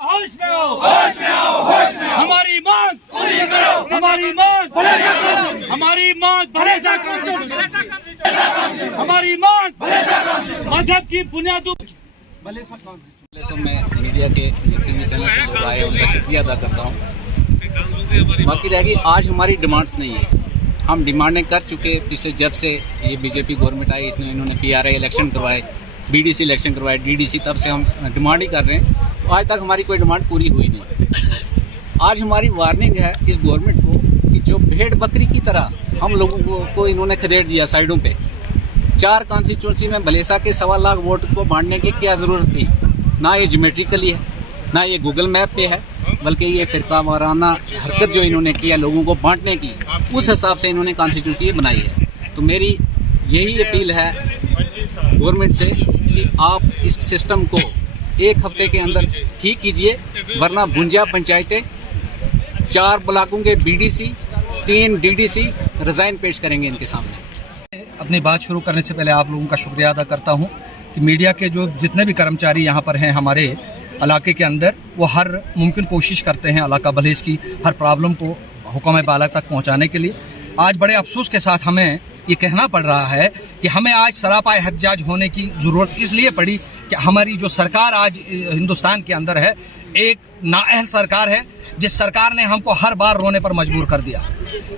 होश में आओ, होश में आओ, होश में आओ। हमारी मांग पूरी करो, हमारी मांग हमारी मांग भलेसा कॉन्स्टिट्यूशन, हमारी मांग मजहब की बुनियादों। पहले तो मैं मीडिया के जितने भी चैनल से लोग आए उनका शुक्रिया अदा करता हूँ। बाकी रहेगी आज हमारी डिमांड्स नहीं है, हम डिमांडें कर चुके पिछले जब से ये बीजेपी गवर्नमेंट आई इन्होंने पीआरआई इलेक्शन करवाए, बीडीसी इलेक्शन करवाए, डीडीसी, तब से हम डिमांड ही कर रहे हैं। तो आज तक हमारी कोई डिमांड पूरी हुई नहीं। आज हमारी वार्निंग है इस गवर्नमेंट को कि जो भेड़ बकरी की तरह हम लोगों को इन्होंने खदेड़ दिया साइडों पे। 4 कॉन्स्टिट्यूंसी में भलेसा के 1.25 लाख वोट को बांटने की क्या ज़रूरत थी? ना ये ज्योमेट्रिकली है, ना ये गूगल मैप पे है, बल्कि ये फिरका वाराना हरकत जो इन्होंने किया लोगों को बांटने की, उस हिसाब से इन्होंने कॉन्स्टिट्यूंसी बनाई है। तो मेरी यही अपील है गवर्नमेंट से कि आप इस सिस्टम को 1 हफ्ते के अंदर ठीक कीजिए, वरना भुंजा पंचायतें 4 ब्लॉकों के बीडीसी 3 डीडीसी रिजाइन पेश करेंगे इनके सामने। अपनी बात शुरू करने से पहले आप लोगों का शुक्रिया अदा करता हूं कि मीडिया के जो जितने भी कर्मचारी यहां पर हैं हमारे इलाके के अंदर, वो हर मुमकिन कोशिश करते हैं इलाका भलेस की हर प्रॉब्लम को हुक्म बाला तक पहुंचाने के लिए। आज बड़े अफसोस के साथ हमें ये कहना पड़ रहा है कि हमें आज सरापा एहतजाज होने की ज़रूरत इसलिए पड़ी कि हमारी जो सरकार आज हिंदुस्तान के अंदर है, एक नाअहल सरकार है, जिस सरकार ने हमको हर बार रोने पर मजबूर कर दिया।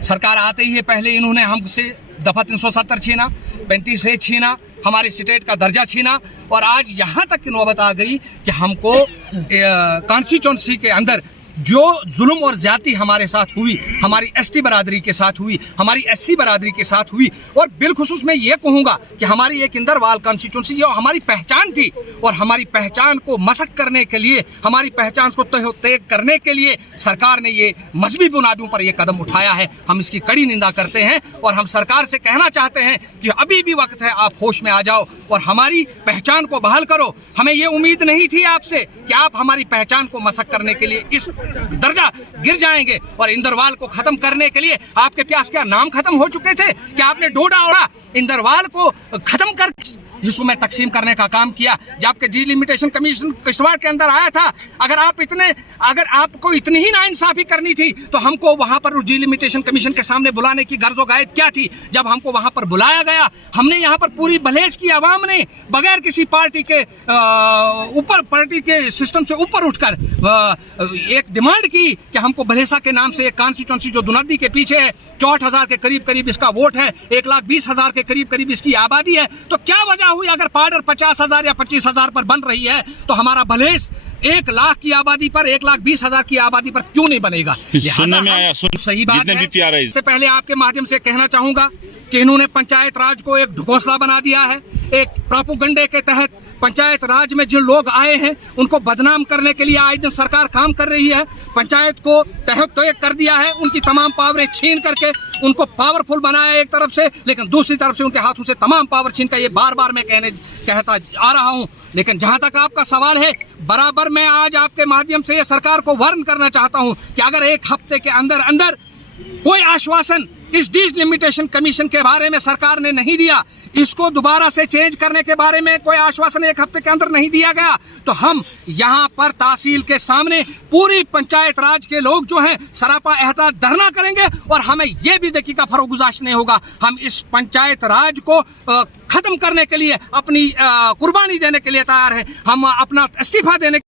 सरकार आते ही पहले इन्होंने हमसे दफ़ा 370 छीना, 35A छीना, हमारे स्टेट का दर्जा छीना, और आज यहाँ तक की नौबत आ गई कि हमको कॉन्स्टिट्यूंसी के अंदर जो जुल्म और ज्यादती हमारे साथ हुई, हमारी एसटी बरादरी के साथ हुई, हमारी एससी बरादरी के साथ हुई, और बिलखुसूस मैं ये कहूँगा कि हमारी एक इंदरवाल कॉन्स्टिट्यूंसी जो हमारी पहचान थी, और हमारी पहचान को मसक करने के लिए, हमारी पहचान को तय करने के लिए सरकार ने ये मजहबी बुनियादों पर यह कदम उठाया है। हम इसकी कड़ी निंदा करते हैं और हम सरकार से कहना चाहते हैं कि अभी भी वक्त है, आप होश में आ जाओ और हमारी पहचान को बहाल करो। हमें ये उम्मीद नहीं थी आपसे कि आप हमारी पहचान को मसक करने के लिए इस दर्जा गिर जाएंगे, और इंदरवाल को खत्म करने के लिए आपके प्यास क्या नाम खत्म हो चुके थे कि आपने डोडा ओढ़ा इंदरवाल को खत्म कर हिस्सों में तकसीम करने का काम किया। जबकि डिलिमिटेशन कमीशन किश्तवाड़ के अंदर आया था, अगर आपको इतनी ही नाइंसाफी करनी थी तो हमको वहां पर उस डिलिमिटेशन कमीशन के सामने बुलाने की गर्ज व गायत क्या थी? जब हमको वहां पर बुलाया गया, हमने यहाँ पर पूरी भलेस की आवाम ने बगैर किसी पार्टी के सिस्टम से ऊपर उठकर एक डिमांड की कि हमको भलेसा के नाम से एक कॉन्स्टिट्यूंसी जो दुनद्दी के पीछे है, 64,000 के करीब इसका वोट है, 1,20,000 के करीब इसकी आबादी है, तो क्या वजह हुई अगर पार्डर 50,000 या 25,000 पर बन रही है तो हमारा भलेस 1 लाख की आबादी पर, 1,20,000 की आबादी पर क्यों नहीं बनेगा? सुनने में आया, सही बात है। इससे पहले आपके माध्यम से कहना चाहूंगा कि इन्होंने पंचायत राज को एक ढकोसला बना दिया है। एक प्रोपेगेंडे के तहत पंचायत राज में जिन लोग आए हैं उनको बदनाम करने के लिए आज दिन सरकार काम कर रही है। पंचायत को तहत कर दिया है, उनकी तमाम पावरें छीन करके उनको पावरफुल बनाया एक तरफ से, लेकिन दूसरी तरफ से उनके हाथों से तमाम पावर छीन कर, ये बार बार मैं कहता आ रहा हूं। लेकिन जहां तक आपका सवाल है, बराबर मैं आज आपके माध्यम से ये सरकार को वार्न करना चाहता हूं कि अगर 1 हफ्ते के अंदर कोई आश्वासन इस डिलिमिटेशन कमीशन के बारे में सरकार ने नहीं दिया, इसको दोबारा से चेंज करने के बारे में कोई आश्वासन 1 हफ्ते के अंदर नहीं दिया गया, तो हम यहाँ पर तहसील के सामने पूरी पंचायत राज के लोग जो हैं सरापा एहताज धरना करेंगे, और हमें यह भी देखिएगा फरोगुजाश नहीं होगा। हम इस पंचायत राज को खत्म करने के लिए अपनी कुर्बानी देने के लिए तैयार हैं। हम अपना इस्तीफा देने